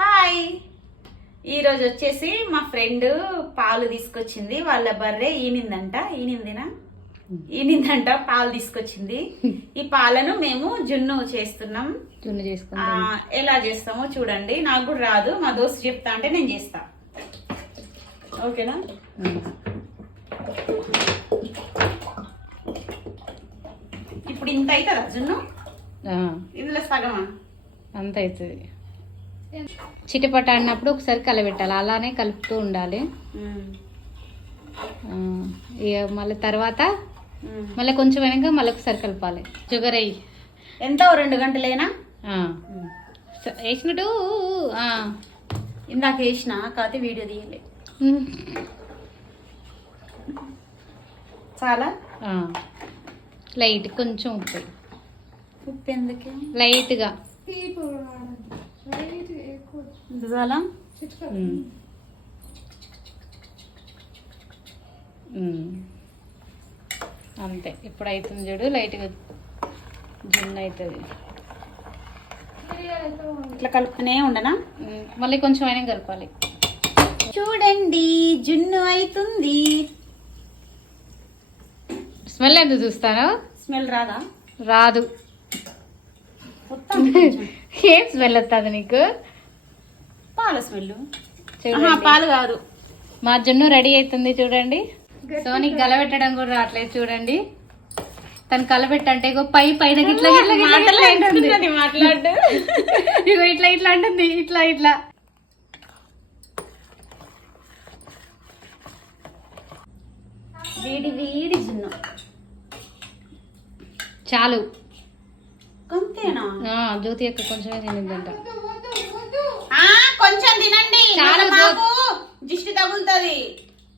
Hi. ఈరోజు వచ్చేసి మా ఫ్రెండ్ పాలు తీసుకొచ్చింది. వాళ్ళ బర్రె ఈనిందంట. ఈనిందినా? ఈనిందంట. పాలు తీసుకొచ్చింది. ఈ పాలను మేము జున్ను చేస్తున్నాం. జున్ను చేసుకుంటాం ఎలా చేస్తామో చూడండి. నాకు కూడా రాదు. మా దోస్తు చెప్తా అంటే నేను చేస్తా. ఓకేనా? ఇప్పుడు ఇంత అవుతుందా జున్ను? ఇందులో సగమా? అంత అవుతుంది. చిటపట ఆడినప్పుడు ఒకసారి కలబెట్టాలి. అలానే కలుపుతూ ఉండాలి. ఇక మళ్ళీ తర్వాత. మళ్ళీ కొంచెం వెనక మళ్ళీ ఒకసారి కలపాలి. షుగర్ అయ్యి. ఎంత రెండు గంటలేనా? వేసినట్టు. ఇందాక వేసిన కాకపోతే వీడియో తీయలే. చాలా. లైట్ కొంచెం ఉప్పు. ఉప్పు ఎందుకు? లైట్గా. చాలా. అంతే ఇప్పుడు అవుతుంది చూడు లైట్గా జున్ను అవుతుంది ఇట్లా కలుపుతూనే ఉండనా? మళ్ళీ కొంచెం అయినా కలపాలి. చూడండి జున్ను అవుతుంది స్మెల్ ఎందుకు చూస్తాను? స్మెల్ రాదా? రాదు. ఏం స్మెల్ వస్తుంది నీకు? పాల స్మెల్ చూడండి. పాలు కాదు. మా జున్ను రెడీ అవుతుంది చూడండి. సో నీకు కలబెట్టడం కూడా రావట్లేదు చూడండి. తను కలబెట్టంటే ఇగో పై పైన ఇట్లా మాట్లాడు. ఇగో ఇట్లా ఇట్లా అంటుంది ఇట్లా ఇట్లా. వేడి వేడి జున్ను. చాలు. అంతేనా ఆ, జ్యోతి యొక్క కొంచెమే తినిందంట. కొంచెం తినండి. చాలా మాకు దిష్టి తగులుతుంది.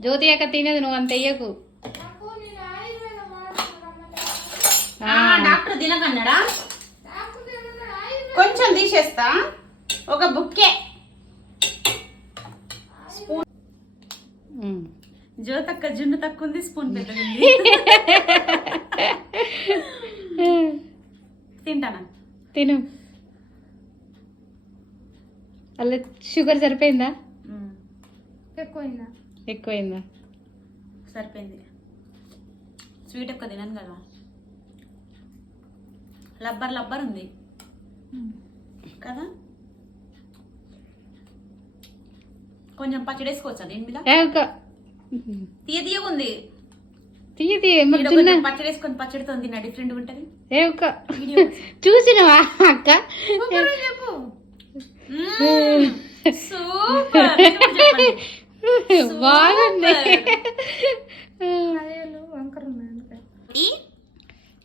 జ్యోతి యొక్క తినేది నువ్వు అంత వెయ్యకు ఆ, డాక్టర్ తినకన్నాడా? కొంచెం తీసేస్తా. ఒక బుక్కే. ఉమ్. జ్యోతక్క జున్ను తక్కువ ఉంది స్పూన్ పెద్దగుంది. తింటానా? తిను. అలా షుగర్ సరిపోయిందా? ఎక్కువైందా? సరిపోయింది. స్వీట్ ఎక్కువ తినను కదా. లబ్బర్ లబ్బర్ ఉంది. కదా? కొంచెం పచ్చడి వేసుకోవచ్చా ఒక తీయ తీయగా ఉంది. తీయ తీయ పచ్చడి వేసుకొని పచ్చడితో తిన్నా డిఫరెంట్ ఉంటది. చూసినవా అక్క? చెప్పు మ్మ్. సూపర్ ఇప్పుడు చెప్పండి. బాగుంది. ఈ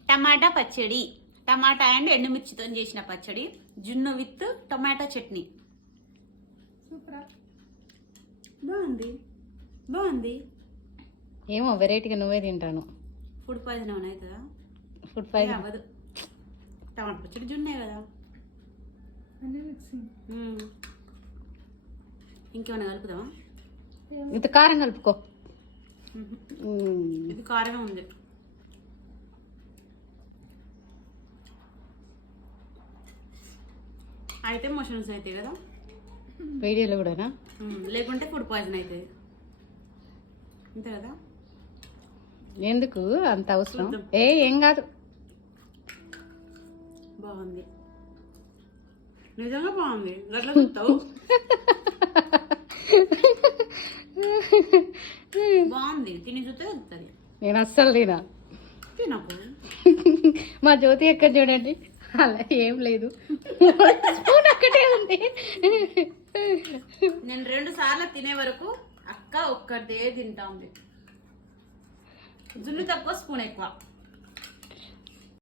టమాటా పచ్చడి టమాటా అండ్ ఎండుమిర్చితో చేసిన పచ్చడి జున్ను విత్ టమాటా చట్నీ. బాగుంది. బాగుంది. ఏమో వెరైటీగా నువ్వే తింటాను. ఫుడ్ పాయిజన్ ఏమైనా అవుతుందా? ఫుడ్ ఫైవ్ అవ్వదు. టమాటా పచ్చడి జున్నే కదా. ఇంకేమైనా కలుపుదామా? ఇంత కారం కలుపుకో. ఇది కారమే ఉంది. అయితే మోషన్స్ అవుతాయి కదా? వీడియోలో కూడానా. లేకుంటే ఫుడ్ పాయిజన్ అవుతుంది అంతే కదా? ఎందుకు? అంత అవసరం. ఏ ఏం కాదు. బాగుంది. నిజంగా బాగుంది. గట్ల చూస్తావు? బాగుంది. తిని చూస్తే వెళ్తుంది నేను అస్సలు తినా. తినకు. మా జ్యోతి ఎక్కడ చూడండి? అలా ఏం లేదు. స్పూన్ ఒక్కటే ఉంది. నేను రెండు సార్లు తినే వరకు అక్క ఒక్కటే తింటా ఉంది. జున్ను తక్కువ స్పూన్ ఎక్కువ.